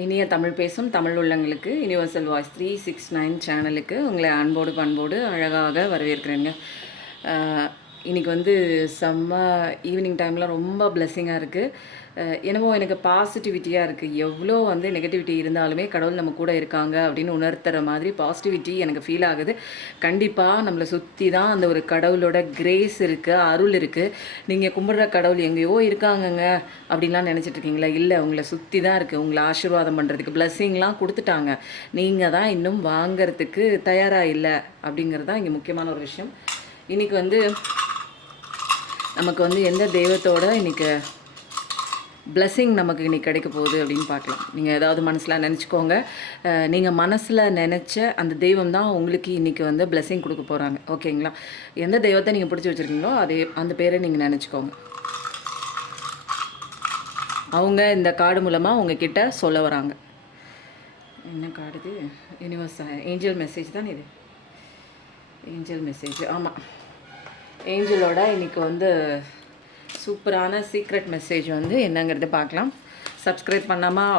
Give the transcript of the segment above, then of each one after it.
இனிய தமிழ் பேசும் தமிழ் உள்ளங்களுக்கு யுனிவர்சல் வாய்ஸ் 369 சேனலுக்கு உங்களை அன்போடு பண்போடு அழகாக வரவேற்கிறேங்க. இன்றைக்கி வந்து செம்ம ஈவினிங் டைமில் ரொம்ப பிளெஸ்ஸிங்காக இருக்குது. என்னமோ எனக்கு பாசிட்டிவிட்டியாக இருக்குது. எவ்வளோ வந்து நெகட்டிவிட்டி இருந்தாலுமே கடவுள் நம்ம கூட இருக்காங்க அப்படின்னு உணர்த்துற மாதிரி பாசிட்டிவிட்டி எனக்கு ஃபீல் ஆகுது. கண்டிப்பாக நம்மளை சுற்றி தான் அந்த ஒரு கடவுளோட கிரேஸ் இருக்குது, அருள் இருக்குது. நீங்கள் கும்பிட்ற கடவுள் எங்கேயோ இருக்காங்கங்க அப்படின்லாம் நினச்சிட்ருக்கீங்களா? இல்லை, உங்களை சுற்றி தான் இருக்குது. உங்களை ஆசீர்வாதம் பண்ணுறதுக்கு பிளெஸ்ஸிங்லாம் கொடுத்துட்டாங்க. நீங்கள் தான் இன்னும் வாங்கிறதுக்கு தயாராக இல்லை அப்படிங்கிறது தான் இங்கே முக்கியமான ஒரு விஷயம். இன்றைக்கி வந்து நமக்கு வந்து எந்த தெய்வத்தோட இன்றைக்கி பிளெஸ்ஸிங் நமக்கு இன்றைக்கி கிடைக்க போகுது அப்படின்னு பார்க்கலாம். நீங்கள் ஏதாவது மனசில் நினச்சிக்கோங்க. நீங்கள் மனசில் நினச்ச அந்த தெய்வம் தான் உங்களுக்கு இன்றைக்கி வந்து பிளெஸ்ஸிங் கொடுக்க போகிறாங்க. ஓகேங்களா? எந்த தெய்வத்தை நீங்கள் பிடிச்சி வச்சுருக்கீங்களோ அந்த பேரை நீங்கள் நினச்சிக்கோங்க. அவங்க இந்த கார்டு மூலமாக உங்ககிட்ட சொல்ல வராங்க. என்ன கார்டு இது? யூனிவர்ஸ் ஏஞ்சல் மெசேஜ் தான் இது. Angel message. ஆமாம், ஏஞ்சலோட இன்றைக்கி வந்து சூப்பரான சீக்ரெட் மெசேஜ் வந்து என்னங்கிறத பார்க்கலாம். சப்ஸ்கிரைப் பண்ணாமல்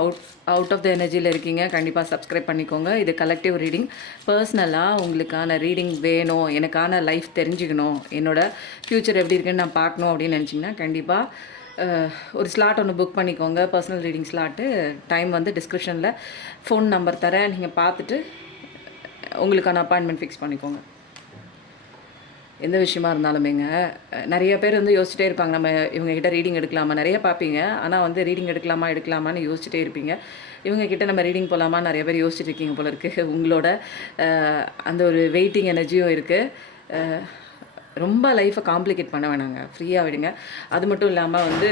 அவுட் ஆஃப் த எனர்ஜியில் இருக்கீங்க, கண்டிப்பாக சப்ஸ்கிரைப் பண்ணிக்கோங்க. இது கலெக்டிவ் ரீடிங். பர்சனலாக உங்களுக்கான ரீடிங் வேணும், எனக்கான லைஃப் தெரிஞ்சுக்கணும், என்னோடய ஃப்யூச்சர் எப்படி இருக்குன்னு நான் பார்க்கணும் அப்படின்னு நினச்சிங்கன்னா கண்டிப்பாக ஒரு ஸ்லாட் ஒன்று புக் பண்ணிக்கோங்க. Personal reading slot. டைம் வந்து டிஸ்கிரிப்ஷனில் ஃபோன் நம்பர் தரேன், நீங்கள் பார்த்துட்டு உங்களுக்கான அப்பாயின்மெண்ட் ஃபிக்ஸ் பண்ணிக்கோங்க. எந்த விஷயமா இருந்தாலுமேங்க, நிறைய பேர் வந்து யோசிச்சுட்டே இருப்பாங்க, நம்ம இவங்ககிட்ட ரீடிங் எடுக்கலாமா? நிறைய பார்ப்பீங்க, ஆனால் வந்து ரீடிங் எடுக்கலாமான்னு யோசிச்சுட்டே இருப்பீங்க. இவங்ககிட்ட நம்ம ரீடிங் போகலாமா நிறைய பேர் யோசிச்சுட்டு இருக்கீங்க போல இருக்குது. உங்களோட அந்த ஒரு வெயிட்டிங் எனர்ஜியும் இருக்குது. ரொம்ப லைஃப்பை காம்ப்ளிகேட் பண்ண வேணாங்க, ஃப்ரீயாக விடுங்க. அது மட்டும் இல்லாமல் வந்து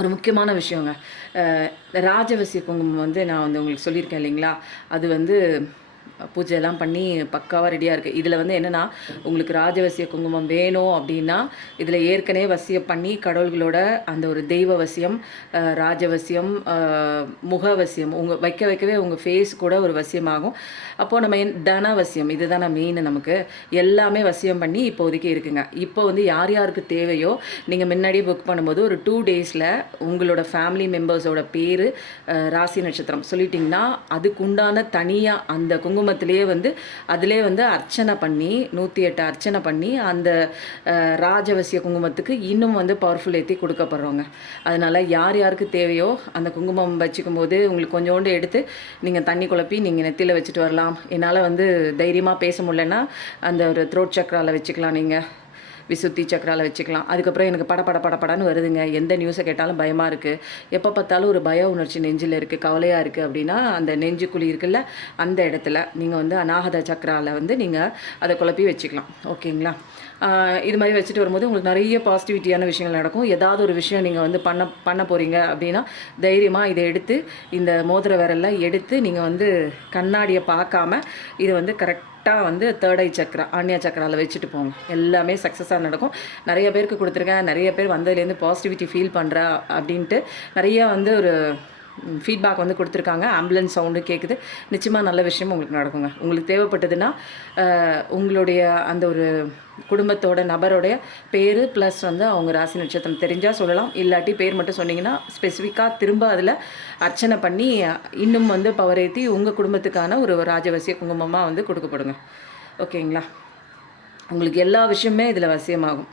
ஒரு முக்கியமான விஷயங்க, ராஜவசிய குங்குமம் வந்து நான் வந்து உங்களுக்கு சொல்லியிருக்கேன் இல்லைங்களா? அது வந்து பூஜையெல்லாம் பண்ணி பக்காவாக ரெடியாக இருக்குது. இதில் வந்து என்னென்னா, உங்களுக்கு ராஜவசிய குங்குமம் வேணும் அப்படின்னா இதில் ஏற்கனவே வசியம் பண்ணி கடவுள்களோட அந்த ஒரு தெய்வ வசியம், ராஜவசியம், முகவசியம் வைக்கவே உங்கள் ஃபேஸ் கூட ஒரு வசியமாகும். அப்போது நம்ம தனவசியம் இதுதான் மெயின். நமக்கு எல்லாமே வசியம் பண்ணி இப்போதைக்கு இருக்குங்க. இப்போ வந்து யார் யாருக்கு தேவையோ நீங்கள் முன்னாடியே புக் பண்ணும்போது ஒரு 2 டேஸில் உங்களோட ஃபேமிலி மெம்பர்ஸோட பேர், ராசி நட்சத்திரம் சொல்லிட்டிங்கன்னா அதுக்குண்டான தனியாக அந்த குங்குமத்திலே வந்து அதிலே வந்து அர்ச்சனை பண்ணி 108 அர்ச்சனை பண்ணி அந்த ராஜவசிய குங்குமத்துக்கு இன்னும் வந்து பவர்ஃபுல் ஏற்றி கொடுக்கப்படுறோங்க. அதனால் யார் யாருக்கு தேவையோ அந்த குங்குமம் வச்சுக்கும் போது உங்களுக்கு கொஞ்சோண்டு எடுத்து நீங்கள் தண்ணி குழப்பி நீங்கள் நெத்தியில் வச்சுட்டு வரலாம். என்னால் வந்து தைரியமாக பேச முடியலன்னா அந்த ஒரு த்ரோட் சக்கராவில் வச்சுக்கலாம், நீங்கள் விசுத்தி சக்கராவில் வச்சுக்கலாம். அதுக்கப்புறம் எனக்கு படன்னு வருதுங்க, எந்த நியூஸை கேட்டாலும் பயமாக இருக்குது, எப்போ பார்த்தாலும் ஒரு பய உணர்ச்சி நெஞ்சில் இருக்குது, கவலையாக இருக்குது அப்படின்னா அந்த நெஞ்சுக்குழி இருக்குல்ல, அந்த இடத்துல நீங்கள் வந்து அநாகத சக்கராவில் வந்து நீங்கள் அதை குழப்பி வச்சுக்கலாம். ஓகேங்களா? இது மாதிரி வச்சுட்டு வரும்போது உங்களுக்கு நிறைய பாசிட்டிவிட்டியான விஷயங்கள் நடக்கும். ஏதாவது ஒரு விஷயம் நீங்கள் வந்து பண்ண போகிறீங்க அப்படின்னா தைரியமாக இதை எடுத்து இந்த மோதிர விரலில் எடுத்து நீங்கள் வந்து கண்ணாடியை பார்க்காம இதை வந்து கரெக்டாக வந்து 3rd ஐ சக்கரா ஆன்யா சக்கராவில் வச்சுட்டு போங்க. எல்லாமே சக்ஸஸாக நடக்கும். நிறைய பேருக்கு கொடுத்துருக்கேன், நிறைய பேர் வந்ததுலேருந்து பாசிட்டிவிட்டி ஃபீல் பண்ணுறா அப்படின்ட்டு நிறையா வந்து ஒரு ஃபீட்பேக் வந்து கொடுத்துருக்காங்க. ஆம்புலன்ஸ் சவுண்டு கேட்குது. நிச்சயமாக நல்ல விஷயம் உங்களுக்கு நடக்குங்க. உங்களுக்கு தேவைப்பட்டதுன்னா உங்களுடைய அந்த ஒரு குடும்பத்தோட நபருடைய பேர் ப்ளஸ் வந்து அவங்க ராசி நட்சத்திரம் தெரிஞ்சால் சொல்லலாம். இல்லாட்டி பேர் மட்டும் சொன்னீங்கன்னா ஸ்பெசிஃபிக்காக திரும்ப அதில் அர்ச்சனை பண்ணி இன்னும் வந்து பவர் ஏற்றி உங்கள் குடும்பத்துக்கான ஒரு ராஜவசிய குங்குமமாக வந்து கொடுக்கப்படுங்க. ஓகேங்களா? உங்களுக்கு எல்லா விஷயமே இதில் வசியமாகும்.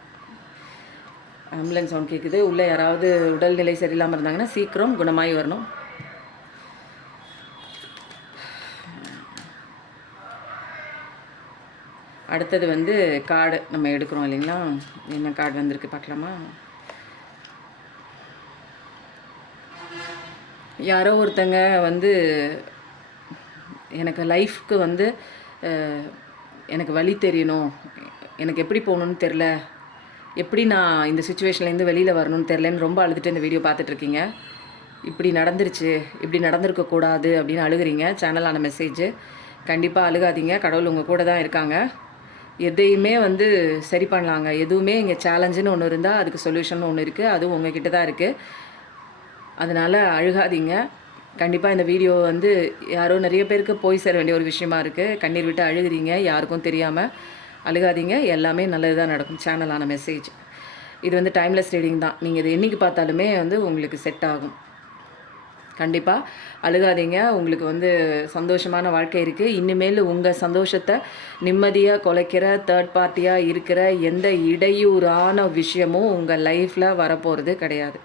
ஆம்புலன்ஸ் சவுண்ட் கேட்குது. உள்ளே யாராவது உடல்நிலை சரியில்லாமல் இருந்தாங்கன்னா சீக்கிரம் குணமாகி வரணும். அடுத்தது வந்து கார்டு நம்ம எடுக்கிறோம் இல்லைங்களா? என்ன கார்டு வந்திருக்கு பார்க்கலாமா? யாரோ ஒருத்தங்க வந்து எனக்கு லைஃப்க்கு வந்து எனக்கு வழி தெரியணும், எனக்கு எப்படி போகணுன்னு தெரில, எப்படி நான் இந்த சுச்சுவேஷன்லேருந்து வெளியில் வரணும்னு தெரிலன்னு ரொம்ப அழுதுட்டு இந்த வீடியோ பார்த்துட்ருக்கீங்க. இப்படி நடந்துருச்சு, இப்படி நடந்திருக்கக்கூடாது அப்படின்னு அழுகிறீங்க. சேனலான மெசேஜ். கண்டிப்பாக அழுகாதீங்க, கடவுள் உங்கள் கூட தான் இருக்காங்க. எதையுமே வந்து சரி பண்ணலாங்க. எதுவுமே இங்கே சேலஞ்சுன்னு ஒன்று இருந்தால் அதுக்கு சொல்யூஷன் ஒன்று இருக்குது, அதுவும் உங்ககிட்ட தான் இருக்குது. அதனால் அழுகாதீங்க. கண்டிப்பாக இந்த வீடியோ வந்து யாரோ நிறைய பேருக்கு போய் சேர வேண்டிய ஒரு விஷயமா இருக்குது. கண்ணீர் விட்டு அழுகிறீங்க, யாருக்கும் தெரியாமல். அழுகாதீங்க, எல்லாமே நல்லது தான் நடக்கும். சேனலான மெசேஜ். இது வந்து டைம்லெஸ் ரீடிங் தான். நீங்கள் இது என்றைக்கு பார்த்தாலுமே வந்து உங்களுக்கு செட் ஆகும். கண்டிப்பாக அழுகாதீங்க. உங்களுக்கு வந்து சந்தோஷமான வாழ்க்கை இருக்குது. இனிமேல் உங்கள் சந்தோஷத்தை நிம்மதியாக குலைக்கிற தேர்ட் பார்ட்டியாக இருக்கிற எந்த இடையூறான விஷயமும் உங்கள் லைஃப்பில் வரப்போகிறது கிடையாது.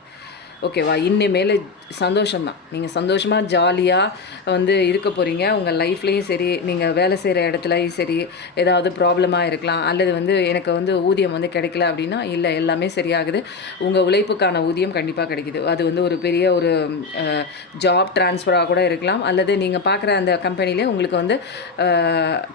ஓகேவா? இனிமேல் சந்தோஷம்தான். நீங்கள் சந்தோஷமாக ஜாலியாக வந்து இருக்க போகிறீங்க. உங்கள் லைஃப்லேயும் சரி, நீங்கள் வேலை செய்கிற இடத்துலையும் சரி, ஏதாவது ப்ராப்ளமாக இருக்கலாம், அல்லது வந்து எனக்கு வந்து ஊதியம் வந்து கிடைக்கல அப்படின்னா, இல்லை எல்லாமே சரியாகுது. உங்கள் உழைப்புக்கான ஊதியம் கண்டிப்பாக கிடைக்குது. அது வந்து ஒரு பெரிய ஒரு ஜாப் ட்ரான்ஸ்ஃபராக கூட இருக்கலாம், அல்லது நீங்கள் பார்க்குற அந்த கம்பெனிலே உங்களுக்கு வந்து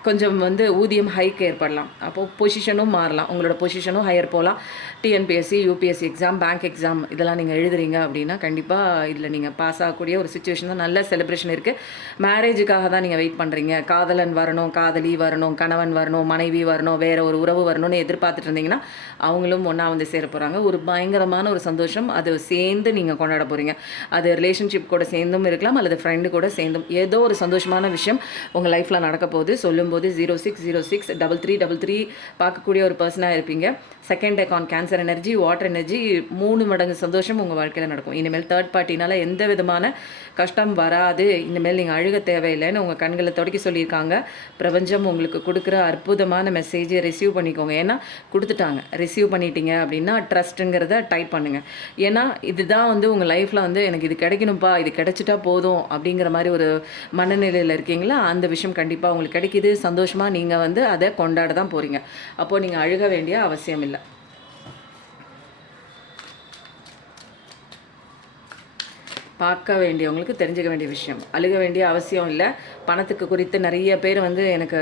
கொஞ்சம் வந்து ஊதியம் ஹைக் ஏற்படலாம். அப்போது பொசிஷனும் மாறலாம், உங்களோட பொசிஷனும் ஹையர் போகலாம். TNPSC, UPSC exam, bank exam இதெல்லாம் நீங்கள் எழுதுறீங்க அப்படின்னா கண்டிப்பாக இதில் நீங்கள் பாஸ் ஆகக்கூடிய ஒரு சுச்சுவேஷன் தான். நல்ல செலிப்ரேஷன் இருக்குது. மேரேஜுக்காக தான் நீங்கள் வெயிட் பண்ணுறீங்க. காதலன் வரணும், காதலி வரணும், கணவன் வரணும், மனைவி வரணும், வேறு ஒரு உறவு வரணும்னு எதிர்பார்த்துட்டு இருந்தீங்கன்னா அவங்களும் ஒன்றா வந்து சேர போகிறாங்க. ஒரு பயங்கரமான ஒரு சந்தோஷம். அது சேர்ந்து நீங்கள் கொண்டாட போகிறீங்க. அது ரிலேஷன்ஷிப் கூட சேர்ந்தும் இருக்கலாம், அல்லது ஃப்ரெண்டு கூட சேர்ந்தும் ஏதோ ஒரு சந்தோஷமான விஷயம் உங்கள் லைஃப்பில் நடக்க போகுது. சொல்லும்போது 06063333 பார்க்கக்கூடிய ஒரு பர்சனாக இருப்பீங்க. Second Deccan cancer energy, water energy, 3 மடங்கு சந்தோஷம் உங்கள் வாழ்க்கையில் நடக்கும். இனிமேல் தேர்ட் பார்ட்டினால் எந்த விதமான கஷ்டம் வராது. இனிமேல் நீங்கள் அழுக தேவையில்லைன்னு உங்கள் கண்களை தொடக்கி சொல்லியிருக்காங்க. பிரபஞ்சம் உங்களுக்கு கொடுக்குற அற்புதமான மெசேஜை ரிசீவ் பண்ணிக்கோங்க. ஏன்னா கொடுத்துட்டாங்க. ரிசீவ் பண்ணிட்டீங்க அப்படின்னா ட்ரஸ்ட்டுங்கிறத டைப் பண்ணுங்கள். ஏன்னா இதுதான் வந்து உங்கள் லைஃப்பில் வந்து எனக்கு இது கிடைக்கணும்ப்பா, இது கிடைச்சிட்டா போதும் அப்படிங்கிற மாதிரி ஒரு மனநிலையில் இருக்கீங்களா, அந்த விஷயம் கண்டிப்பாக உங்களுக்கு கிடைக்கிது. சந்தோஷமாக நீங்கள் வந்து அதை கொண்டாட தான் போகிறீங்க. அப்போது நீங்கள் அழுக வேண்டிய அவசியம் இல்லை. பார்க்க வேண்டியவங்களுக்கு தெரிஞ்சுக்க வேண்டிய விஷயம். அழுக வேண்டிய அவசியம் இல்லை. பணத்துக்கு குறித்து நிறைய பேர் வந்து எனக்கு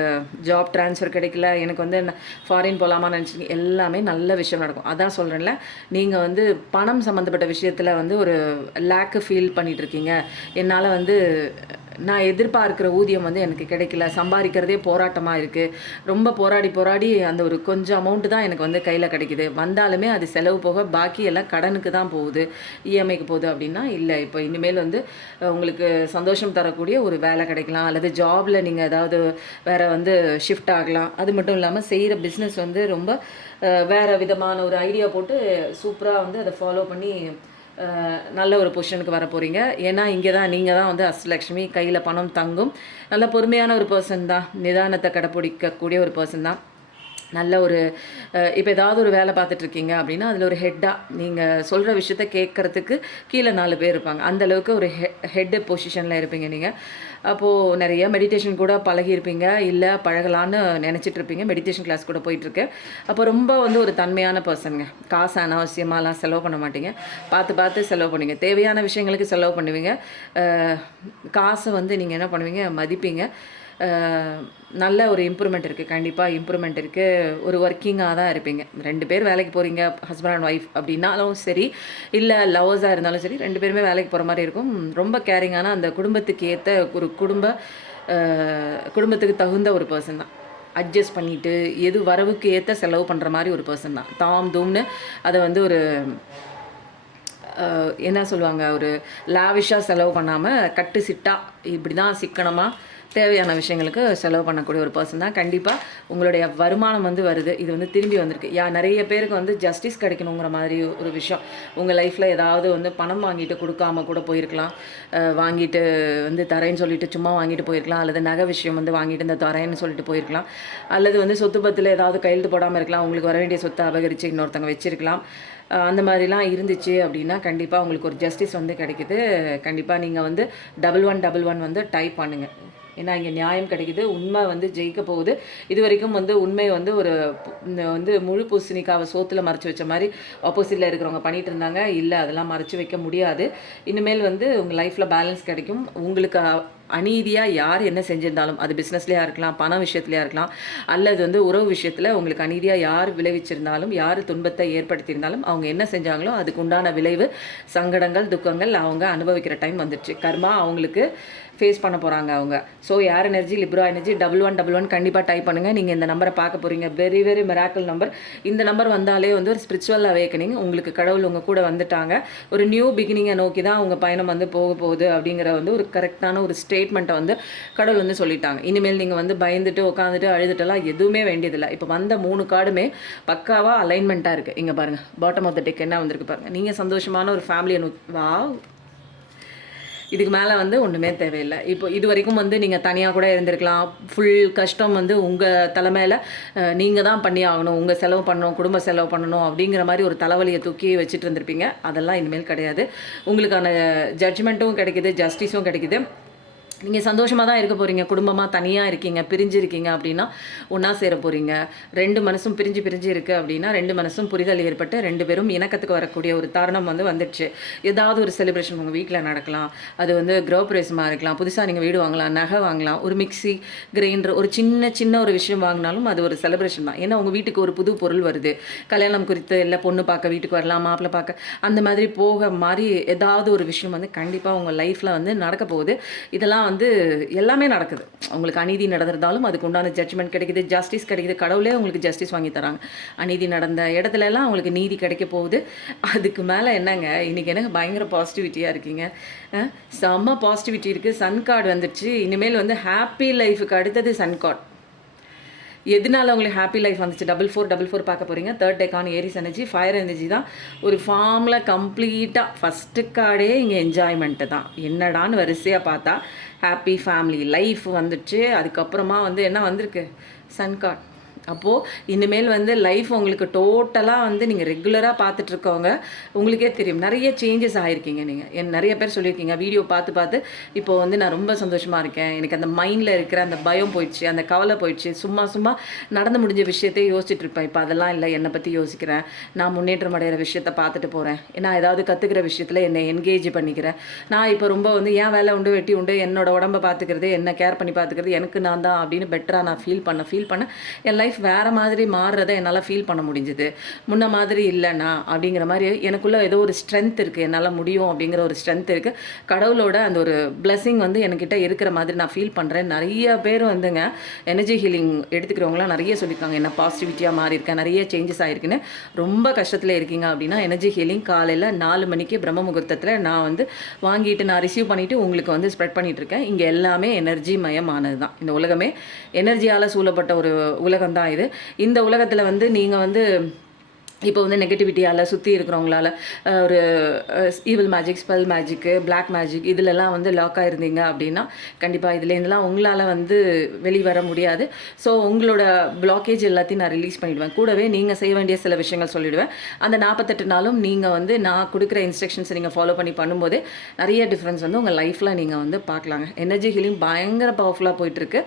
ஜாப் ட்ரான்ஸ்ஃபர் கிடைக்கல, எனக்கு வந்து ஃபாரின் போகலாமான்னு நினச்சிங்க, எல்லாமே நல்ல விஷயம் நடக்கும். அதான் சொல்கிறேன்ல, நீங்கள் வந்து பணம் சம்மந்தப்பட்ட விஷயத்தில் வந்து ஒரு லேக்கு ஃபீல் பண்ணிகிட்ருக்கீங்க. என்னால் வந்து நான் எதிர்பார்க்குற ஊதியம் வந்து எனக்கு கிடைக்கல, சம்பாதிக்கிறதே போராட்டமாக இருக்குது, ரொம்ப போராடி அந்த ஒரு கொஞ்சம் அமௌண்ட்டு தான் எனக்கு வந்து கையில் கிடைக்குது, வந்தாலுமே அது செலவு போக பாக்கி எல்லாம் கடனுக்கு தான் போகுது, இஎம்ஐக்கு போகுது அப்படின்னா இல்லை. இப்போ இனிமேல் வந்து உங்களுக்கு சந்தோஷம் தரக்கூடிய ஒரு வேலை கிடைக்கலாம், அல்லது ஜாபில் நீங்கள் ஏதாவது வேறு வந்து ஷிஃப்ட் ஆகலாம். அது மட்டும் இல்லாமல் செய்கிற பிஸ்னஸ் வந்து ரொம்ப வேறு விதமான ஒரு ஐடியா போட்டு சூப்பராக வந்து அதை ஃபாலோ பண்ணி நல்ல ஒரு பொசிஷனுக்கு வர போகிறீங்க. ஏன்னா இங்கே தான் நீங்கள் தான் வந்து அஷ்டலக்ஷ்மி, கையில் பணம் தங்கும். நல்ல பொறுமையான ஒரு பர்சன் தான், நிதானத்தை கடைப்பிடிக்கக்கூடிய ஒரு பர்சன் தான். நல்ல ஒரு இப்போ ஏதாவது ஒரு வேலை பார்த்துட்ருக்கீங்க அப்படின்னா அதில் ஒரு ஹெட்டாக நீங்கள் சொல்கிற விஷயத்த கேட்குறதுக்கு கீழே 4 பேர் இருப்பாங்க. அந்தளவுக்கு ஒரு ஹெட்டு பொசிஷனில் இருப்பீங்க நீங்கள். அப்போது நிறைய மெடிடேஷன் கூட பழகியிருப்பீங்க, இல்லை பழகலான்னு நினச்சிட்ருப்பீங்க. மெடிடேஷன் கிளாஸ் கூட போயிட்டுருக்கு. அப்போ ரொம்ப வந்து ஒரு தன்மையான பர்சனுங்க. காசு அனாவசியமாலாம் செலவு பண்ண மாட்டீங்க, பார்த்து செலவு பண்ணுவீங்க. தேவையான விஷயங்களுக்கு செலவு பண்ணுவீங்க. காசை வந்து நீங்கள் என்ன பண்ணுவீங்க, மதிப்பீங்க. நல்ல ஒரு இம்ப்ரூவ்மெண்ட் இருக்குது, கண்டிப்பாக இம்ப்ரூவ்மெண்ட் இருக்குது. ஒரு ஒர்க்கிங்காக தான் இருப்பீங்க. 2 பேர் வேலைக்கு போகிறீங்க, ஹஸ்பண்ட் அண்ட் ஒய்ஃப் அப்படின்னாலும் சரி, இல்லை லவ்வர்ஸாக இருந்தாலும் சரி, 2 பேருமே வேலைக்கு போகிற மாதிரி இருக்கும். ரொம்ப கேரிங்கான அந்த குடும்பத்துக்கு ஏற்ற ஒரு குடும்பத்துக்கு தகுந்த ஒரு பர்சன் தான். அட்ஜஸ்ட் பண்ணிவிட்டு எது வரவுக்கு ஏற்ற செலவு பண்ணுற மாதிரி ஒரு பர்சன் தான். தாம் தூம்னு அதை வந்து ஒரு என்ன சொல்லுவாங்க, ஒரு லாவிஷாக செலவு பண்ணாமல் கட்டு சிட்டாக இப்படி தான் சிக்கனமாக தேவையான விஷயங்களுக்கு செலவு பண்ணக்கூடிய ஒரு பர்சன் தான். கண்டிப்பாக உங்களுடைய வருமானம் வந்து வருது, இது வந்து திரும்பி வந்திருக்கு. நிறைய பேருக்கு வந்து ஜஸ்டிஸ் கிடைக்கணுங்கிற மாதிரி ஒரு விஷயம் உங்கள் லைஃப்பில் ஏதாவது வந்து பணம் வாங்கிட்டு கொடுக்காம கூட போயிருக்கலாம், வாங்கிட்டு வந்து தரேன்னு சொல்லிட்டு சும்மா வாங்கிட்டு போயிருக்கலாம், அல்லது நகை விஷயம் வந்து வாங்கிட்டு இந்த தரேன்னு சொல்லிட்டு போயிருக்கலாம், அல்லது வந்து சொத்து பத்தில் ஏதாவது கையெழுத்து போடாமல் இருக்கலாம், உங்களுக்கு வர வேண்டிய சொத்தை அபகரித்து இன்னொருத்தங்க வச்சுருக்கலாம். அந்த மாதிரிலாம் இருந்துச்சு அப்படின்னா கண்டிப்பாக உங்களுக்கு ஒரு ஜஸ்டிஸ் வந்து கிடைக்கிது. கண்டிப்பாக நீங்கள் வந்து 1111 வந்து டைப் பண்ணுங்கள். ஏன்னா இங்கே நியாயம் கிடைக்குது, உண்மை வந்து ஜெயிக்க போகுது. இது வரைக்கும் வந்து உண்மை வந்து ஒரு வந்து முழு பூசணிக்காவை சோத்தில் மறைச்சி வச்ச மாதிரி ஆப்போசிட்டில் இருக்கிறவங்க பண்ணிகிட்டு இருந்தாங்க. இல்லை, அதெல்லாம் மறைச்சி வைக்க முடியாது. இனிமேல் வந்து உங்கள் லைஃப்பில் பேலன்ஸ் கிடைக்கும். உங்களுக்கு அநீதியாக யார் என்ன செஞ்சிருந்தாலும், அது பிஸ்னஸ்லேயா இருக்கலாம், பண விஷயத்துலையா இருக்கலாம், அல்லது வந்து உறவு விஷயத்தில் உங்களுக்கு அநீதியாக யார் விளைவிச்சிருந்தாலும், யார் துன்பத்தை ஏற்படுத்தியிருந்தாலும், அவங்க என்ன செஞ்சாங்களோ அதுக்கு உண்டான விளைவு, சங்கடங்கள், துக்கங்கள் அவங்க அனுபவிக்கிற டைம் வந்துடுச்சு. கர்மா அவங்களுக்கு ஃபேஸ் பண்ண போகிறாங்க அவங்க. ஸோ யார் எனர்ஜி, லிப்ரா எனர்ஜி 1111 கண்டிப்பாக டைப் பண்ணுங்கள். நீங்கள் இந்த நம்பரை பார்க்க போகிறீங்க. Very very miracle number. இந்த நம்பர் வந்தாலே வந்து ஒரு ஸ்பிரிச்சுவல் அவேக்கனிங். உங்களுக்கு கடவுள் உங்கள் கூட வந்துட்டாங்க. ஒரு நியூ பிகினிங்கை நோக்கி தான் உங்கள் பயணம் வந்து போக போகுது அப்படிங்கிற வந்து ஒரு கரெக்டான ஒரு ஸ்டேட்மெண்ட்டை வந்து கடவுள் வந்து சொல்லிட்டாங்க. இனிமேல் நீங்கள் வந்து பயந்துட்டு உட்காந்துட்டு அழுதுட்டெல்லாம் எதுவுமே வேண்டியதில்லை. இப்போ வந்த 3 கார்டுமே பக்காவாக அலைன்மெண்ட்டாக இருக்குது. இங்கே பாருங்கள், பாட்டம் ஆஃப் த டெக் என்ன வந்திருக்கு பாருங்கள். நீங்கள் சந்தோஷமான ஒரு ஃபேமிலியை இதுக்கு மேலே வந்து ஒன்றுமே தேவையில்லை. இப்போ இது வரைக்கும் வந்து நீங்கள் தனியாக கூட இருந்திருக்கலாம். ஃபுல் கஷ்டம் வந்து உங்கள் தலைமையில் நீங்கள் தான் பண்ணி ஆகணும், உங்கள் செலவு பண்ணணும், குடும்ப செலவு பண்ணணும் அப்படிங்கிற மாதிரி ஒரு தலைவலியை தூக்கி வச்சுட்டு இருந்திருப்பீங்க. அதெல்லாம் இனிமேல் கிடையாது. உங்களுக்கான ஜட்ஜ்மெண்ட்டும் கிடைக்கிது, ஜஸ்டிஸும் கிடைக்கிது. நீங்கள் சந்தோஷமாக தான் இருக்க போகிறீங்க. குடும்பமாக தனியாக இருக்கீங்க, பிரிஞ்சு இருக்கீங்க அப்படின்னா ஒன்றா சேர போகிறீங்க. 2 மனசும் பிரிஞ்சு இருக்குது அப்படின்னா 2 மனசும் புரிதல் ஏற்பட்டு 2 பேரும் இணக்கத்துக்கு வரக்கூடிய ஒரு தருணம் வந்து வந்துடுச்சு. ஏதாவது ஒரு செலிப்ரேஷன் உங்கள் வீட்டில் நடக்கலாம். அது வந்து கிரகப்பிரவேசமாக இருக்கலாம், புதுசாக நீங்கள் வீடு வாங்கலாம், நகை வாங்கலாம், ஒரு மிக்சி, கிரைண்டர், ஒரு சின்ன ஒரு விஷயம் வாங்கினாலும் அது ஒரு செலிப்ரேஷன் தான். ஏன்னா உங்கள் வீட்டுக்கு ஒரு புது பொருள் வருது. கல்யாணம் குறித்து இல்லை பொண்ணு பார்க்க வீட்டுக்கு வரலாம், மாப்பிள்ளை பார்க்க, அந்த மாதிரி போக மாதிரி ஏதாவது ஒரு விஷயம் வந்து கண்டிப்பாக உங்கள் லைஃப்பில் வந்து நடக்க போகுது. இதெல்லாம் வந்து எல்லாமே நடக்குது. உங்களுக்கு அநீதி நடந்திருந்தாலும் அதுக்கு உண்டான ஜட்ஜ்மெண்ட் கிடைக்குது, ஜஸ்டிஸ் கிடைக்குது. கடவுளே உங்களுக்கு ஜஸ்டிஸ் வாங்கி தராங்க. அநீதி நடந்த இடத்துல எல்லாம் உங்களுக்கு நீதி கிடைக்க போகுது. அதுக்கு மேலே என்னங்க, இன்றைக்கி எனக்கு பயங்கர பாசிட்டிவிட்டியாக இருக்கீங்க. செம்ம பாசிட்டிவிட்டி இருக்குது. சன் கார்டு வந்துடுச்சு. இனிமேல் வந்து ஹாப்பி லைஃபுக்கு அடுத்தது சன் கார்டு. எதனால உங்களுக்கு ஹாப்பி லைஃப் வந்துச்சு? 4444 பார்க்க போகிறீங்க. 3rd டேக்கான ஏரிஸ் எனர்ஜி, ஃபயர் எனர்ஜி தான் ஒரு ஃபார்மில் கம்ப்ளீட்டாக. ஃபஸ்ட்டு கார்டே இங்கே என்ஜாய்மெண்ட்டு தான். என்னடான்னு வரிசையாக பார்த்தா ஹாப்பி ஃபேமிலி லைஃப் வந்துடுச்சு. அதுக்கப்புறமா வந்து என்ன வந்திருக்கு? Sun card. அப்போது இனிமேல் வந்து லைஃப் உங்களுக்கு டோட்டலாக வந்து நீங்கள் ரெகுலராக பார்த்துட்ருக்கவங்க உங்களுக்கே தெரியும் நிறைய சேஞ்சஸ் ஆகிருக்கீங்க. நீங்கள் நிறைய பேர் சொல்லியிருக்கீங்க வீடியோ பார்த்து இப்போ வந்து நான் ரொம்ப சந்தோஷமாக இருக்கேன், எனக்கு அந்த மைண்டில் இருக்கிற அந்த பயம் போயிடுச்சு, அந்த கவலை போயிடுச்சு, சும்மா நடந்து முடிஞ்ச விஷயத்தையே யோசிச்சுட்டு இருப்பேன். இப்போ அதெல்லாம் இல்லை, என்னை பற்றி யோசிக்கிறேன், நான் முன்னேற்றம் அடைகிற விஷயத்தை பார்த்துட்டு போகிறேன், நான் ஏதாவது கற்றுக்கிற விஷயத்தில் என்னை என்கேஜ் பண்ணிக்கிறேன். நான் இப்போ ரொம்ப வந்து என் வேலை உண்டு வெட்டி உண்டு, என்னோட உடம்பை பார்த்துக்கிறது, என்ன கேர் பண்ணி பார்த்துக்கிறது எனக்கு நான் தான் அப்படின்னு பெட்டராக நான் ஃபீல் பண்ண என் லைஃப் வேறு மாதிரி மாறுறதை என்னால் ஃபீல் பண்ண முடிஞ்சுது. முன்ன மாதிரி இல்லைண்ணா அப்படிங்கிற மாதிரி எனக்குள்ளே ஏதோ ஒரு ஸ்ட்ரென்த் இருக்குது, என்னால் முடியும் அப்படிங்கிற ஒரு ஸ்ட்ரென்த் இருக்குது. கடவுளோட அந்த ஒரு பிளெஸிங் வந்து என்கிட்ட இருக்கிற மாதிரி நான் ஃபீல் பண்ணுறேன். நிறைய பேர் வந்துங்க எனர்ஜி ஹீலிங் எடுத்துக்கிறவங்களாம் நிறைய சொல்லியிருக்காங்க, என்ன பாசிட்டிவிட்டியாக மாறி இருக்கேன், நிறைய சேஞ்சஸ் ஆகிருக்குன்னு. ரொம்ப கஷ்டத்தில் இருக்கீங்க அப்படின்னா எனர்ஜி ஹீலிங் காலையில் 4 மணிக்கு பிரம்ம முகூர்த்தத்தில் நான் வந்து வாங்கிட்டு நான் ரிசீவ் பண்ணிவிட்டு உங்களுக்கு வந்து ஸ்ப்ரெட் பண்ணிகிட்டு இருக்கேன். இங்கே எல்லாமே எனர்ஜி மயமானது தான். இந்த உலகமே எனர்ஜியால் சூழப்பட்ட ஒரு உலகம் தான் இது. இந்த உலகத்தில் வந்து நீங்கள் வந்து இப்போ வந்து நெகட்டிவிட்டியால் சுற்றி இருக்கிறவங்களால ஒரு evil magic, spell magic, black magic இதிலெல்லாம் வந்து லாக் ஆகிருந்தீங்க அப்படின்னா கண்டிப்பாக இதுலேருந்துலாம் உங்களால் வந்து வெளிவர முடியாது. ஸோ உங்களோட பிளாக்கேஜ் எல்லாத்தையும் நான் ரிலீஸ் பண்ணிவிடுவேன். கூடவே நீங்கள் செய்ய வேண்டிய சில விஷயங்கள் சொல்லிவிடுவேன். அந்த 48 நாளும் நீங்கள் வந்து நான் கொடுக்குற இன்ஸ்ட்ரக்ஷன்ஸை நீங்கள் ஃபாலோ பண்ணி பண்ணும்போது நிறைய டிஃப்ரென்ஸ் வந்து உங்கள் லைஃப்பில் நீங்கள் வந்து பார்க்கலாங்க. எனர்ஜி ஹீலிங் பயங்கர பவர்ஃபுல்லாக போயிட்டுருக்கு.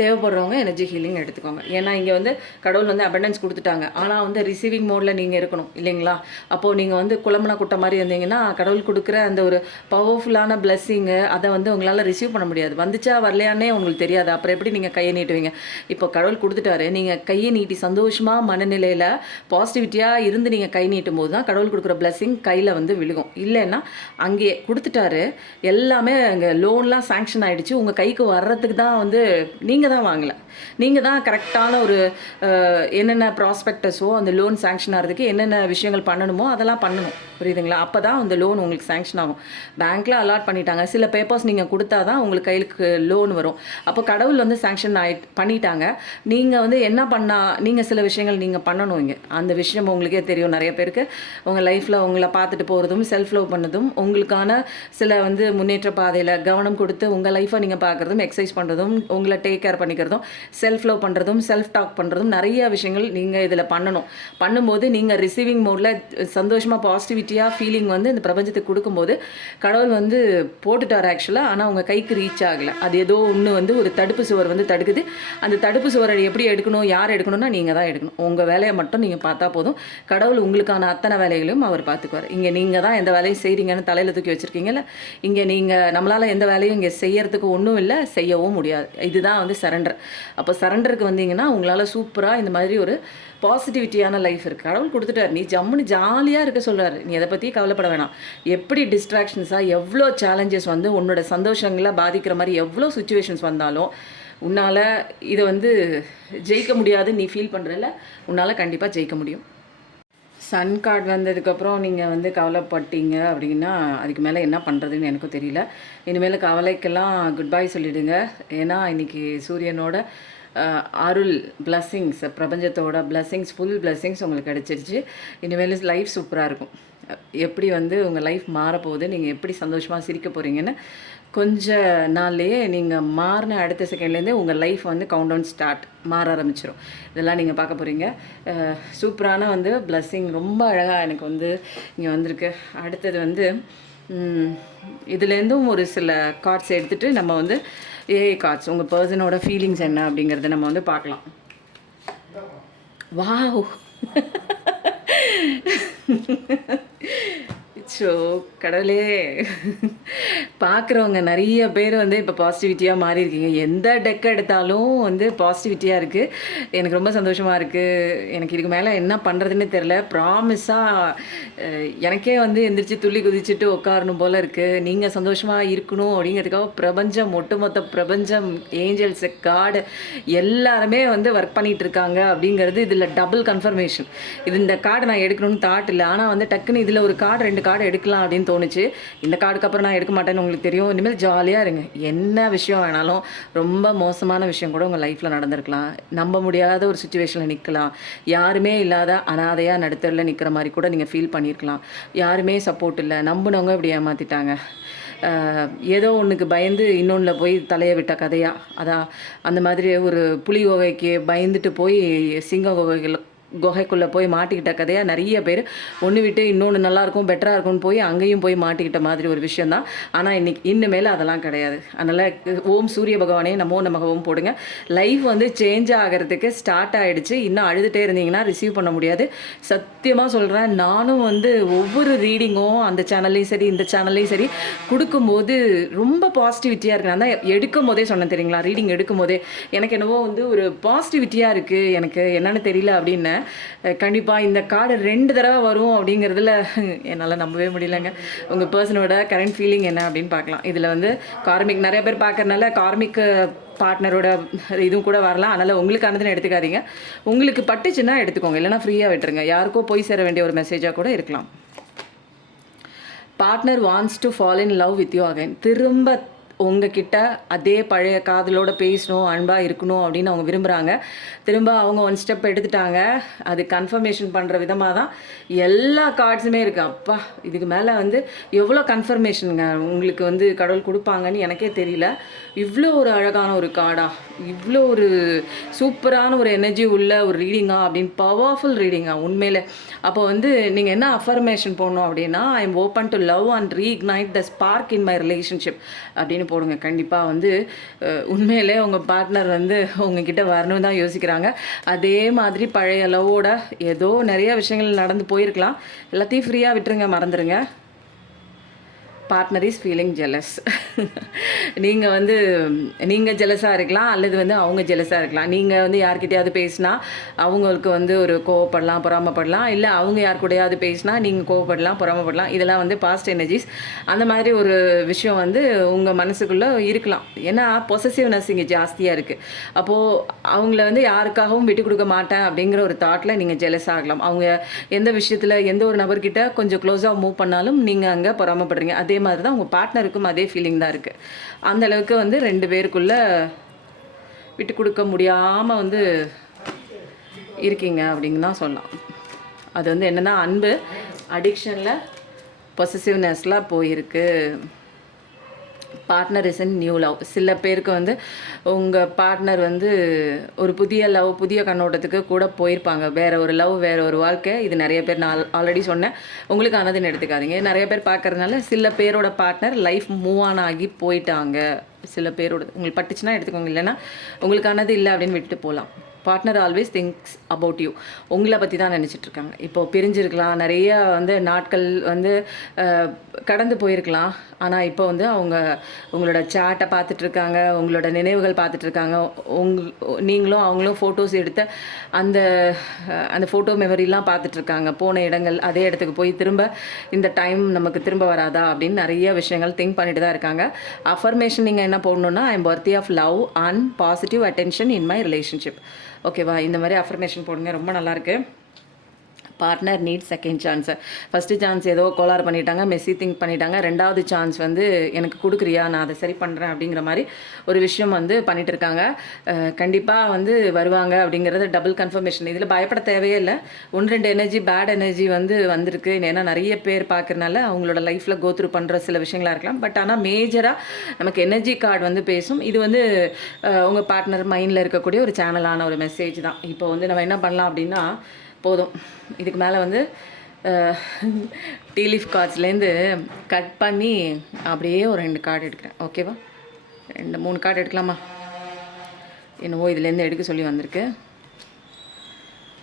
தேவைப்படுறவங்க எனர்ஜி ஹீலிங் எடுத்துக்கோங்க. ஏன்னா இங்கே வந்து கடவுள் வந்து அபண்டன்ஸ் கொடுத்துட்டாங்க. ஆனால் வந்து ரிசீவிங் மோடில் நீங்கள் இருக்கணும் இல்லைங்களா? அப்போது நீங்கள் வந்து குழம்புனா குட்டை மாதிரி இருந்தீங்கன்னா கடவுள் கொடுக்குற அந்த ஒரு பவர்ஃபுல்லான பிளெஸ்ஸிங்கு அதை வந்து உங்களால் ரிசீவ் பண்ண முடியாது. வந்துச்சா வரலையானே உங்களுக்கு தெரியாது. அப்புறம் எப்படி நீங்கள் கையை நீட்டுவீங்க? இப்போ கடவுள் கொடுத்துட்டாரு, நீங்கள் கையை நீட்டி சந்தோஷமாக மனநிலையில் பாசிட்டிவிட்டியாக இருந்து நீங்கள் கை நீட்டும் போது தான் கடவுள் கொடுக்குற பிளெஸ்ஸிங் கையில் வந்து விழுகும். இல்லைன்னா அங்கேயே கொடுத்துட்டாரு, எல்லாமே அங்கே லோன்லாம் சேங்ஷன் ஆகிடுச்சு, உங்கள் கைக்கு வர்றதுக்கு தான் வந்து நீங்கள் தான் வாங்கலை, நீங்கள் தான் கரெக்டான ஒரு என்னென்ன ப்ராஸ்பெக்டஸோ அந்த லோன் சேங்ஷன் ஆகிறதுக்கு என்னென்ன விஷயங்கள் பண்ணணுமோ அதெல்லாம் பண்ணணும். புரியுதுங்களா? அப்போ தான் அந்த லோன் உங்களுக்கு சேங்ஷன் ஆகும். பேங்க்கில் அலாட் பண்ணிட்டாங்க, சில பேப்பர்ஸ் நீங்கள் கொடுத்தா தான் உங்களுக்கு கையிலுக்கு லோன் வரும். அப்போ கடவுள் வந்து சேங்ஷன் பண்ணிட்டாங்க. நீங்கள் வந்து என்ன பண்ணால் நீங்கள் சில விஷயங்கள் நீங்கள் பண்ணணும். இங்கே அந்த விஷயம் உங்களுக்கே தெரியும். நிறைய பேருக்கு உங்கள் லைஃப்பில் உங்களை பார்த்துட்டு போகிறதும் செல்ஃப் லவ் பண்ணதும் உங்களுக்கான சில வந்து முன்னேற்ற பாதையில் கவனம் கொடுத்து உங்கள் லைஃப்பை நீங்கள் பார்க்குறதும் எக்ஸசைஸ் பண்ணுறதும் உங்களை டேக் கேர் பண்ணிக்கிறதும் செல்ஃப் லவ் பண்ணுறதும் செல்ஃப் டாக் பண்ணுறதும் நிறைய விஷயங்கள் நீங்கள் இதில் பண்ணும்போது நீங்கள் ரிசீவிங் மோடில் சந்தோஷமாக பாசிட்டிவிட்டியாக ஃபீலிங் வந்து இந்த பிரபஞ்சத்துக்கு கொடுக்கும்போது கடவுள் வந்து போட்டுட்டார் ஆக்சுவலாக. ஆனால் உங்கள் கைக்கு ரீச் ஆகலை. அது ஏதோ ஒன்று வந்து ஒரு தடுப்பு சுவர் வந்து தடுக்குது. அந்த தடுப்பு சுவரை எப்படி எடுக்கணும், யார் எடுக்கணும்னா நீங்கள் தான் எடுக்கணும். உங்கள் வேலையை மட்டும் நீங்கள் பார்த்தா போதும். கடவுள் உங்களுக்கான அத்தனை வேலைகளையும் அவர் பார்த்துக்குவார். இங்கே நீங்கள் தான் எந்த வேலையும் செய்கிறீங்கன்னு தலையில் தூக்கி வச்சுருக்கீங்கல்ல, இங்கே நீங்கள் நம்மளால் எந்த வேலையும் இங்கே செய்யறதுக்கு ஒன்றும் இல்லை, செய்யவும் முடியாது. இதுதான் வந்து சரண்டர். அப்போ சரண்டருக்கு வந்தீங்கன்னா உங்களால் சூப்பராக இந்த மாதிரி ஒரு பாசிட்டிவிட்டியான லைஃப் இருக்குது. கடவுள் கொடுத்துட்டார், நீ ஜம்முன்னு ஜாலியாக இருக்க சொல்கிறாரு. நீ எதை பற்றி கவலைப்பட வேணாம். எப்படி டிஸ்ட்ராக்ஷன்ஸாக எவ்வளோ சேலஞ்சஸ் வந்து உன்னோட சந்தோஷங்களை பாதிக்கிற மாதிரி எவ்வளோ சுச்சுவேஷன்ஸ் வந்தாலும் உன்னால் இதை வந்து ஜெயிக்க முடியாது நீ ஃபீல் பண்ணுறல, உன்னால் கண்டிப்பாக ஜெயிக்க முடியும். சன் கார்டு வந்ததுக்கப்புறம் நீங்கள் வந்து கவலைப்பட்டீங்க அப்படின்னா அதுக்கு மேலே என்ன பண்ணுறதுன்னு எனக்கும் தெரியல. இனிமேல் கவலைக்கெல்லாம் குட் பை சொல்லிவிடுங்க. ஏன்னா இன்றைக்கி சூரியனோட அருள் பிளஸ்ஸிங்ஸ், பிரபஞ்சத்தோட பிளஸ்ஸிங்ஸ், ஃபுல் பிளஸ்ஸிங்ஸ் உங்களுக்கு கிடச்சிருச்சு. இனிமேல் லைஃப் சூப்பராக இருக்கும். எப்படி வந்து உங்கள் லைஃப் மாறப்போகுது, நீங்கள் எப்படி சந்தோஷமாக சிரிக்க போகிறீங்கன்னு கொஞ்ச நாள்லேயே நீங்கள் மாறின அடுத்த செகண்ட்லேருந்தே உங்கள் லைஃப் வந்து கவுண்டவுன் ஸ்டார்ட் மாற ஆரம்பிச்சிடும். இதெல்லாம் நீங்கள் பார்க்க போகிறீங்க. சூப்பரான வந்து பிளஸ்ஸிங் ரொம்ப அழகாக எனக்கு வந்து இங்கே வந்திருக்கு. அடுத்தது வந்து இதுலேருந்தும் ஒரு சில கார்ட்ஸ் எடுத்துகிட்டு நம்ம வந்து ஏஐ கார்ட்ஸ் உங்கள் பர்சனோட ஃபீலிங்ஸ் என்ன அப்படிங்கிறத நம்ம வந்து பார்க்கலாம். வாவ் ஸோ கடவுளே, பார்க்குறவங்க நிறைய பேர் வந்து இப்போ பாசிட்டிவிட்டியாக மாறி இருக்கீங்க. எந்த டெக் எடுத்தாலும் வந்து பாசிட்டிவிட்டியாக இருக்குது. எனக்கு ரொம்ப சந்தோஷமாக இருக்குது. எனக்கு இதுக்கு மேலே என்ன பண்ணுறதுன்னு தெரில. ப்ராமிஸாக எனக்கே வந்து எந்திரிச்சு துள்ளி குதிச்சுட்டு உட்காரணும் போல் இருக்குது. நீங்கள் சந்தோஷமாக இருக்கணும் அப்படிங்கிறதுக்காக பிரபஞ்சம், ஒட்டுமொத்த பிரபஞ்சம், ஏஞ்சல்ஸு, காடு எல்லாருமே வந்து ஒர்க் பண்ணிகிட்டு இருக்காங்க அப்படிங்கிறது இதில் டபுள் கன்ஃபர்மேஷன். இந்த கார்டு நான் எடுக்கணும்னு தாட் இல்லை, ஆனால் வந்து டக்குன்னு இதில் ஒரு கார்டு 2 கார்டு எடுக்கலாம் அப்படின்னு தோணுச்சு. இந்த கார்டுக்கு அப்புறம் நான் எடுக்க மாட்டேன்னு உங்களுக்கு தெரியும். இனிமேல் ஜாலியாக இருங்க. என்ன விஷயம் வேணாலும், ரொம்ப மோசமான விஷயம் கூட உங்கள் லைஃப்பில் நடந்திருக்கலாம். நம்ப முடியாத ஒரு சுச்சுவேஷனில் நிற்கலாம். யாருமே இல்லாத அனாதையாக நடுத்தரில் நிற்கிற மாதிரி கூட நீங்கள் ஃபீல் பண்ணியிருக்கலாம். யாருமே சப்போர்ட் இல்லை, நம்பினவங்க இப்படி ஏமாற்றிட்டாங்க. ஏதோ ஒன்றுக்கு பயந்து இன்னொன்றில் போய் தலையை விட்ட கதையாக, அதான் அந்த மாதிரி ஒரு புலி குகைக்கு பயந்துட்டு போய் சிங்க குகைக்குள்ளே போய் மாட்டிக்கிட்ட கதையாக நிறைய பேர் ஒன்று விட்டு இன்னொன்று நல்லாயிருக்கும், பெட்டராக இருக்கும்னு போய் அங்கேயும் போய் மாட்டிக்கிட்ட மாதிரி ஒரு விஷயந்தான். ஆனால் இனிமேல் அதெல்லாம் கிடையாது. அதனால் ஓம் சூரிய பகவானே நமோ நமகவும் போடுங்க. லைஃப் வந்து சேஞ்ச் ஆகிறதுக்கு ஸ்டார்ட் ஆகிடுச்சு. இன்னும் அழுதுகிட்டே இருந்தீங்கன்னா ரிசீவ் பண்ண முடியாது. சத்தியமாக சொல்கிறேன், நானும் வந்து ஒவ்வொரு ரீடிங்கும் அந்த சேனல்லையும் சரி இந்த சேனல்லையும் சரி கொடுக்கும்போது ரொம்ப பாசிட்டிவிட்டியாக இருக்குது. நான் தான் எடுக்கும் போதே சொன்னேன் தெரியுங்களா, ரீடிங் எடுக்கும் போதே எனக்கு என்னவோ வந்து ஒரு பாசிட்டிவிட்டியாக இருக்குது, எனக்கு என்னென்னு தெரியல அப்படின்னு. கண்டிப்பாக இந்த கார்டு 2 தடவை வரும் அப்படிங்கிறதுல என்னால் நம்பவே முடியலைங்க. உங்கள் பர்சனோட கரண்ட் ஃபீலிங் என்ன அப்படின்னு பார்க்கலாம். இதில் வந்து கார்மிக் நிறைய பேர் பார்க்கறதுனால கார்மிக் பார்ட்னரோட இதுவும் கூட வரலாம். அதனால் உங்களுக்கானதுன்னு எடுத்துக்காதீங்க. உங்களுக்கு பட்டுச்சுன்னா எடுத்துக்கோங்க, இல்லைனா ஃப்ரீயாக விட்டுருங்க. யாருக்கோ போய் சேர வேண்டிய ஒரு மெசேஜாக கூட இருக்கலாம். Partner wants to fall in love with you again. திரும்ப உங்ககிட்ட அதே பழைய காதலோட பேசணும், அன்பாக இருக்கணும் அப்படின்னு அவங்க விரும்புகிறாங்க. திரும்ப அவங்க 1 ஸ்டெப் எடுத்துட்டாங்க. அது கன்ஃபர்மேஷன் பண்ணுற விதமாக தான் எல்லா கார்ட்ஸுமே இருக்குது. அப்பா, இதுக்கு மேலே வந்து எவ்வளோ கன்ஃபர்மேஷனுங்க உங்களுக்கு வந்து கடவுள் கொடுப்பாங்கன்னு எனக்கே தெரியல. இவ்வளோ ஒரு அழகான ஒரு கார்டா, இவ்வளோ ஒரு சூப்பரான ஒரு எனர்ஜி உள்ள ஒரு ரீடிங்கா அப்படின்னு, பவர்ஃபுல் ரீடிங்கா உண்மையிலே. அப்போ வந்து நீங்கள் என்ன அஃபர்மேஷன் போடணும் அப்படின்னா, I am open to love and reignite the spark in my relationship அப்படின்னு போடுங்க. கண்டிப்பாக வந்து உண்மையிலே உங்கள் பார்ட்னர் வந்து உங்ககிட்ட வரணும்னு தான் யோசிக்கிறாங்க. அதே மாதிரி பழைய லவ்வோட ஏதோ நிறைய விஷயங்கள் நடந்து போயிருக்கலாம். எல்லாத்தையும் ஃப்ரீயாக விட்டுருங்க, மறந்துடுங்க. Partner is feeling jealous. நீங்கள் வந்து நீங்கள் ஜெலஸாக இருக்கலாம், அல்லது வந்து அவங்க ஜெலஸாக இருக்கலாம். நீங்கள் வந்து யார்கிட்டையாவது பேசினா அவங்களுக்கு வந்து ஒரு கோவப்படலாம், பொறாமப்படலாம். இல்லை அவங்க யார் கூடயாவது பேசினா நீங்கள் கோவப்படலாம், பொறாமப்படலாம். இதெல்லாம் வந்து பாஸ்ட் எனர்ஜிஸ். அந்த மாதிரி ஒரு விஷயம் வந்து உங்கள் மனசுக்குள்ளே இருக்கலாம். ஏன்னா பொசசிவ்னஸ் இங்கே ஜாஸ்தியாக இருக்குது. அப்போது அவங்கள வந்து யாருக்காகவும் விட்டு கொடுக்க மாட்டேன் அப்படிங்கிற ஒரு தாட்டில் நீங்கள் ஜெலஸ் ஆகலாம். அவங்க எந்த விஷயத்தில் எந்த ஒரு நபர்கிட்ட கொஞ்சம் க்ளோஸாக மூவ் பண்ணாலும் நீங்கள் அங்கே பொறாமப்படுறீங்க. அதே மாதிரி தான் உங்கள் பார்ட்னருக்கும் அதே ஃபீலிங் தான் இருக்குது. அந்தளவுக்கு வந்து 2 பேருக்குள்ளே விட்டு கொடுக்க முடியாமல் வந்து இருக்கீங்க அப்படின்னு தான் சொல்லலாம். அது வந்து என்னென்னா, அன்பு அடிக்ஷனில் பொசசிவ்னஸில் போயிருக்கு. Partner is in new love. சில பேருக்கு வந்து உங்கள் பார்ட்னர் வந்து ஒரு புதிய லவ், புதிய கண்ணோட்டத்துக்கு கூட போயிருப்பாங்க. வேறு ஒரு லவ், வேறு ஒரு வாழ்க்கை. இது நிறைய பேர் நான் ஆல்ரெடி சொன்னேன், உங்களுக்கு ஆனதுன்னு எடுத்துக்காதீங்க. நிறைய பேர் பார்க்கறதுனால சில பேரோட பார்ட்னர் லைஃப் மூவ் ஆன் ஆகி போயிட்டாங்க. சில பேரோட உங்களுக்கு பட்டுச்சுன்னா எடுத்துக்கோங்க, இல்லைன்னா உங்களுக்கானது இல்லை அப்படின்னு விட்டுட்டு போகலாம். Partner always things about you. உங்களை பற்றி தான் நினச்சிட்ருக்காங்க. இப்போது பிரிஞ்சிருக்கலாம், நிறைய வந்து நாட்கள் வந்து கடந்து போயிருக்கலாம். ஆனால் இப்போ வந்து அவங்க உங்களோட சேட்டை பார்த்துட்ருக்காங்க, உங்களோட நினைவுகள் பார்த்துட்ருக்காங்க. நீங்களும் அவங்களும் ஃபோட்டோஸ் எடுத்த அந்த ஃபோட்டோ மெமரிலாம் பார்த்துட்ருக்காங்க. போன இடங்கள், அதே இடத்துக்கு போய் திரும்ப இந்த டைம் நமக்கு திரும்ப வராதா அப்படின்னு நிறைய விஷயங்கள் திங்க் பண்ணிட்டு தான் இருக்காங்க. அஃபர்மேஷன் நீங்கள் என்ன போடணுன்னா, I am worthy of love and positive attention in my relationship. ஓகேவா? இந்த மாதிரி அஃபர்மேஷன் போடுங்க, ரொம்ப நல்லாயிருக்கு. Partner need second chance. First chance ஏதோ கோளாறு பண்ணிட்டாங்க, மெஸ்ஸி திங்க் பண்ணிட்டாங்க. ரெண்டாவது சான்ஸ் வந்து எனக்கு கொடுக்குறியா, நான் அதை சரி பண்ணுறேன் அப்படிங்கிற மாதிரி ஒரு விஷயம் வந்து பண்ணிட்டு இருக்காங்க. கண்டிப்பாக வந்து வருவாங்க அப்படிங்கிறது டபுள் கன்ஃபர்மேஷன். இதில் பயப்பட தேவையே இல்லை. 1-2 எனர்ஜி பேட் எனர்ஜி வந்து வந்திருக்கு. ஏன்னா நிறைய பேர் பார்க்குறனால அவங்களோட லைஃப்பில் கோத்ரூ பண்ணுற சில விஷயங்களாக இருக்கலாம். பட் ஆனால் மேஜராக நமக்கு எனர்ஜி கார்டு வந்து பேசும். இது வந்து உங்கள் பார்ட்னர் மைண்டில் இருக்கக்கூடிய ஒரு சேனலான ஒரு மெசேஜ் தான். இப்போ வந்து நம்ம என்ன பண்ணலாம் அப்படின்னா, போதும் இதுக்கு மேலே வந்து டீ லீஃப் கார்ட்ஸ்லேருந்து கட் பண்ணி அப்படியே ஒரு 2 கார்டு எடுக்கிறேன். ஓகேவா? 2-3 கார்டு எடுக்கலாமா? என்னவோ இதுலேருந்து எடுக்க சொல்லி வந்திருக்கு.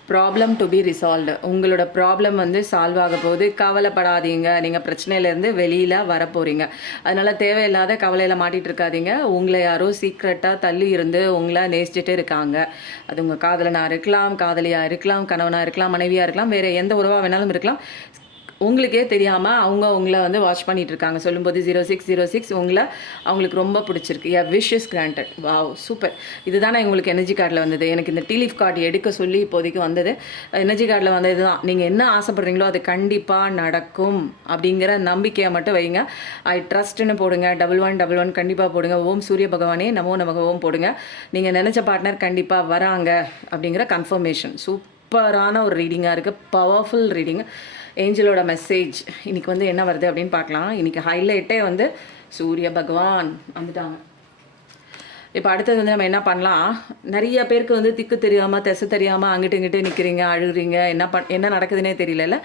Problem to be resolved. உங்களோட ப்ராப்ளம் வந்து சால்வ் ஆக போகுது. கவலைப்படாதீங்க. நீங்கள் பிரச்சனையிலேருந்து வெளியில் வரப்போகிறீங்க. அதனால் தேவையில்லாத கவலையில் மாட்டிகிட்டு இருக்காதீங்க. உங்களை யாரோ சீக்ரெட்டாக தள்ளி இருந்து உங்களை நேசிச்சுட்டு இருக்காங்க. அது உங்கள் காதலனாக இருக்கலாம், காதலியாக இருக்கலாம், கணவனாக இருக்கலாம், மனைவியாக இருக்கலாம், வேறு எந்த உறவாக வேணாலும் இருக்கலாம். உங்களுக்கே தெரியாமல் அவங்க உங்களை வந்து வாட்ச் பண்ணிகிட்டு இருக்காங்க. சொல்லும்போது 0606 அவங்களுக்கு ரொம்ப பிடிச்சிருக்கு. Wish is granted. Wow, super. இதுதானே உங்களுக்கு எனர்ஜி கார்டில் வந்தது. எனக்கு இந்த டீ லீஃப் கார்டு எடுக்க சொல்லி இப்போதைக்கு வந்தது. எனர்ஜி கார்டில் வந்தது தான். நீங்கள் என்ன ஆசைப்படுறீங்களோ அது கண்டிப்பாக நடக்கும் அப்படிங்கிற நம்பிக்கையை மட்டும் வைங்க. ஐ ட்ரஸ்ட்னு போடுங்க. 1111 கண்டிப்பாக போடுங்க. ஓம் சூரிய பகவானே நமோ நமக ஓம் போடுங்க. நீங்கள் நினச்ச பார்ட்னர் கண்டிப்பாக வராங்க அப்படிங்கிற கன்ஃபர்மேஷன். சூப்பரான ஒரு ரீடிங்காக இருக்குது. Powerful reading. ஏஞ்சலோட மெசேஜ் இன்றைக்கி வந்து என்ன வருது அப்படின்னு பார்க்கலாம். இன்றைக்கி ஹைலைட்டே வந்து சூரிய பகவான் வந்துட்டாங்க. இப்போ அடுத்தது வந்து நம்ம என்ன பண்ணலாம், நிறைய பேருக்கு வந்து திக்கு தெரியாமல் திசை தெரியாமல் அங்கிட்டு இங்கிட்டு நிற்கிறீங்க, அழுகுறீங்க, என்ன நடக்குதுன்னே தெரியல.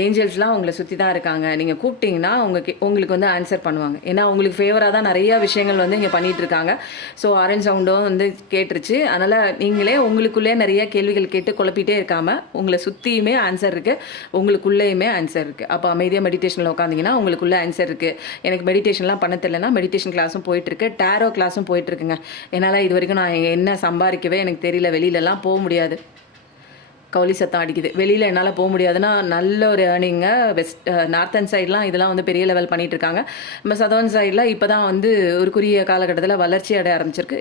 ஏஞ்சல்ஸ்லாம் உங்களை சுற்றி தான் இருக்காங்க. நீங்கள் கூப்பிட்டிங்கன்னா உங்களுக்கு வந்து ஆன்சர் பண்ணுவாங்க. ஏன்னா உங்களுக்கு ஃபேவராக தான் நிறையா விஷயங்கள் வந்து இங்கே பண்ணிகிட்ருக்காங்க. ஸோ ஆரஞ்ச் சவுண்டும் வந்து கேட்டுருச்சு. அதனால் நீங்களே உங்களுக்குள்ளே நிறைய கேள்விகள் கேட்டு குழப்பிட்டே இருக்காமல் உங்களை சுற்றியுமே ஆன்சர் இருக்குது, உங்களுக்குள்ளேயுமே ஆன்சர் இருக்குது. அப்போ அமைதியாக மெடிடேஷனில் உட்காந்திங்கன்னா உங்களுக்குள்ளே ஆன்சர் இருக்குது. எனக்கு மெடிடேஷன்லாம் பண்ண தெரியலனா மெடிடேஷன் கிளாஸும் போயிட்டுருக்கு, டேரோ கிளாஸும் போயிட்டுருக்குங்க. என்னால் இது வரைக்கும் நான் என்ன சம்பாதிக்கவே எனக்கு தெரியல. வெளியிலலாம் போக முடியாது. கவுளி சத்தம் அடிக்குது. வெளியில் என்னால் போக முடியாதுன்னா நல்ல ஒரு ஏர்னிங்க. நார்த்தன் சைட்லாம் இதெல்லாம் வந்து பெரிய லெவல் பண்ணிகிட்ருக்காங்க. நம்ம சதர்ன் சைடில் இப்போ தான் வந்து ஒரு குறுகிய காலகட்டத்தில் வளர்ச்சி அடைய ஆரம்பிச்சிருக்கு.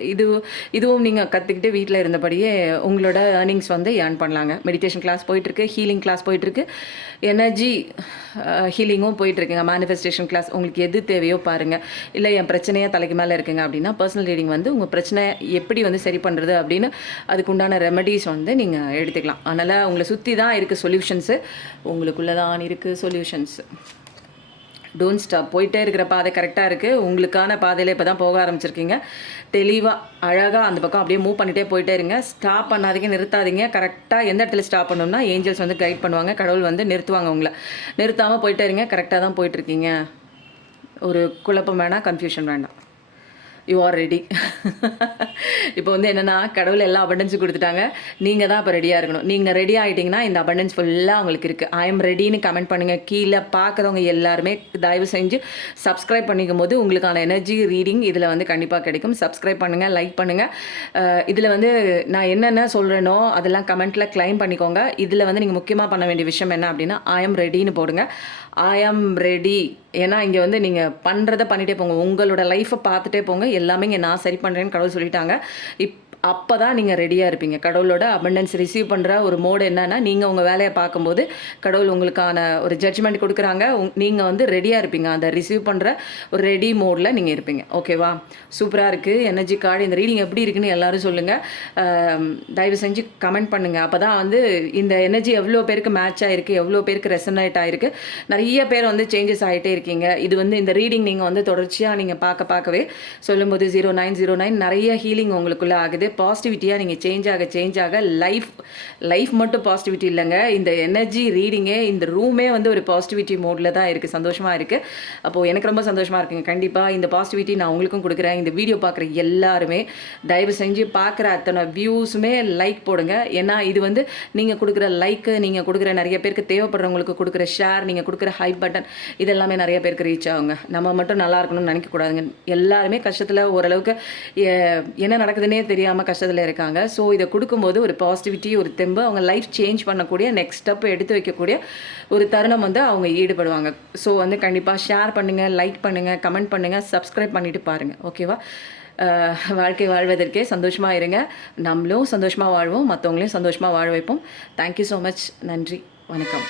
இதுவும் நீங்கள் கற்றுக்கிட்டு வீட்டில் இருந்தபடியே உங்களோட ஏர்னிங்ஸ் வந்து ஏர்ன் பண்ணலாங்க. மெடிடேஷன் கிளாஸ் போயிட்டுருக்கு, ஹீலிங் கிளாஸ் போயிட்டுருக்கு, எனர்ஜி ஹீலிங்கும் போயிட்டுருக்குங்க. மேனிஃபெஸ்டேஷன் கிளாஸ் உங்களுக்கு எது தேவையோ பாருங்கள். இல்லை என் பிரச்சனையாக தலைக்கு மேலே இருக்குங்க அப்படின்னா பர்சனல் ரீடிங் வந்து உங்கள் பிரச்சனை எப்படி வந்து சரி பண்ணுறது அப்படின்னு அதுக்குண்டான ரெமடிஸ் வந்து நீங்கள் எடுத்துக்கலாம். அதனால் உங்களை சுற்றி தான் இருக்குது சொல்யூஷன்ஸு, உங்களுக்குள்ளே தான் இருக்குது சொல்யூஷன்ஸு. Don't stop. போயிட்டே இருக்கிற பாதை கரெக்டாக இருக்குது. உங்களுக்கான பாதையில் இப்போ தான் போக ஆரம்பிச்சிருக்கீங்க. தெளிவாக அழகாக அந்த பக்கம் அப்படியே மூவ் பண்ணிகிட்டே போயிட்டே இருங்க. ஸ்டாப் பண்ணாதீங்க, நிறுத்தாதீங்க. கரெக்டாக எந்த இடத்துல ஸ்டாப் பண்ணணும்னா ஏஞ்சல்ஸ் வந்து கைட் பண்ணுவாங்க, கடவுள் வந்து நிறுத்துவாங்க. உங்களை நிறுத்தாமல் போயிட்டே இருங்க. கரெக்டாக தான் போயிட்டுருக்கீங்க. ஒரு குழப்பம் வேணாம், கன்ஃபியூஷன் வேண்டாம். You are ready. இப்போ வந்து என்னென்னா கடவுள் எல்லாம் அபண்டன்ஸ் கொடுத்துட்டாங்க. நீங்கள் தான் இப்போ ரெடியாக இருக்கணும். நீங்கள் ரெடி ஆகிட்டிங்கன்னா இந்த அபண்டன்ஸ் ஃபுல்லாக உங்களுக்கு இருக்குது. ஐ எம் ரெடின்னு கமெண்ட் பண்ணுங்கள். கீழே பார்க்குறவங்க எல்லாருமே தயவு செஞ்சு சப்ஸ்கிரைப் பண்ணிக்கும் போது உங்களுக்கான எனர்ஜி ரீடிங் இதில் வந்து கண்டிப்பாக கிடைக்கும். சப்ஸ்கிரைப் பண்ணுங்கள், லைக் பண்ணுங்கள். இதில் வந்து நான் என்னென்ன சொல்கிறேனோ அதெல்லாம் கமெண்ட்டில் கிளைம் பண்ணிக்கோங்க. இதில் வந்து நீங்கள் முக்கியமாக பண்ண வேண்டிய விஷயம் என்ன அப்படின்னா ஐ எம் ரெடின்னு போடுங்க. I am ready. ஏன்னா இங்கே வந்து நீங்கள் பண்ணுறதை பண்ணிகிட்டே போங்க. உங்களோட லைஃப்பை பார்த்துட்டே போங்க. எல்லாமே இங்கே நான் சரி பண்ணுறேன்னு கடவுள் சொல்லிட்டாங்க. அப்போ தான் நீங்கள் ரெடியாக இருப்பீங்க. கடவுளோட அபண்டன்ஸ் ரிசீவ் பண்ணுற ஒரு மோடு என்னென்னா நீங்கள் உங்கள் வேலையை பார்க்கும்போது கடவுள் உங்களுக்கான ஒரு ஜட்ஜ்மெண்ட் கொடுக்குறாங்க. நீங்கள் வந்து ரெடியாக இருப்பீங்க. அந்த ரிசீவ் பண்ணுற ஒரு ரெடி மோடில் நீங்கள் இருப்பீங்க. ஓகேவா? சூப்பராக இருக்குது எனர்ஜி கார்டு. இந்த ரீடிங் எப்படி இருக்குன்னு எல்லோரும் சொல்லுங்கள். தயவு செஞ்சு கமெண்ட் பண்ணுங்கள். அப்போ தான் வந்து இந்த எனர்ஜி எவ்வளோ பேருக்கு மேட்ச் ஆகிருக்கு, எவ்வளோ பேருக்கு ரெசனேட் ஆகிருக்கு. நிறைய பேர் வந்து சேஞ்சஸ் ஆகிட்டே இருக்கீங்க. இது வந்து இந்த ரீடிங் நீங்கள் வந்து தொடர்ச்சியாக நீங்கள் பார்க்கவே சொல்லும்போது 0909 நிறைய ஹீலிங் உங்களுக்குள்ளே ஆகுது. பாசிட்டிவிட்டியாக நீங்கள் சேஞ்ச் ஆக லைஃப் மட்டும் பாசிட்டிவிட்டி இல்லைங்க. இந்த எனர்ஜி ரீடிங்கே, இந்த ரூமே வந்து ஒரு பாசிட்டிவிட்டி மோடில் தான் இருக்குது. சந்தோஷமாக இருக்குது. அப்போது எனக்கு ரொம்ப சந்தோஷமாக இருக்குங்க. கண்டிப்பாக இந்த பாசிட்டிவிட்டி நான் உங்களுக்கும் கொடுக்குறேன். இந்த வீடியோ பார்க்குற எல்லாருமே தயவு செஞ்சு பார்க்குற அத்தனை வியூஸுமே லைக் போடுங்க. ஏன்னா இது வந்து நீங்கள் கொடுக்குற லைக்கு, நீங்கள் கொடுக்குற நிறைய பேருக்கு தேவைப்படுறவங்களுக்கு கொடுக்குற ஷேர், நீங்கள் கொடுக்குற ஹைப் பட்டன், இதெல்லாமே நிறைய பேருக்கு ரீச் ஆகுங்க. நம்ம மட்டும் நல்லா இருக்கணும்னு நினைக்கக்கூடாதுங்க. எல்லாருமே கஷ்டத்தில் ஓரளவுக்கு என்ன நடக்குதுன்னே தெரியாமல் கஷ்டத்தில் இருக்காங்க. ஸோ இதை கொடுக்கும்போது ஒரு பாசிட்டிவிட்டி, ஒரு தெம்பு, அவங்க லைஃப் சேஞ்ச் பண்ணக்கூடிய நெக்ஸ்ட் ஸ்டெப் எடுத்து வைக்கக்கூடிய ஒரு தருணம் வந்து அவங்க ஈடுபடுவாங்க. ஸோ வந்து கண்டிப்பாக ஷேர் பண்ணுங்கள், லைக் பண்ணுங்கள், கமெண்ட் பண்ணுங்கள், சப்ஸ்கிரைப் பண்ணிவிட்டு பாருங்கள். ஓகேவா? வாழ்க்கை வாழ்வதற்கே சந்தோஷமாக இருங்க. நம்மளும் சந்தோஷமாக வாழ்வோம், மற்றவங்களையும் சந்தோஷமாக வாழ வைப்போம். Thank you so much. நன்றி. வணக்கம்.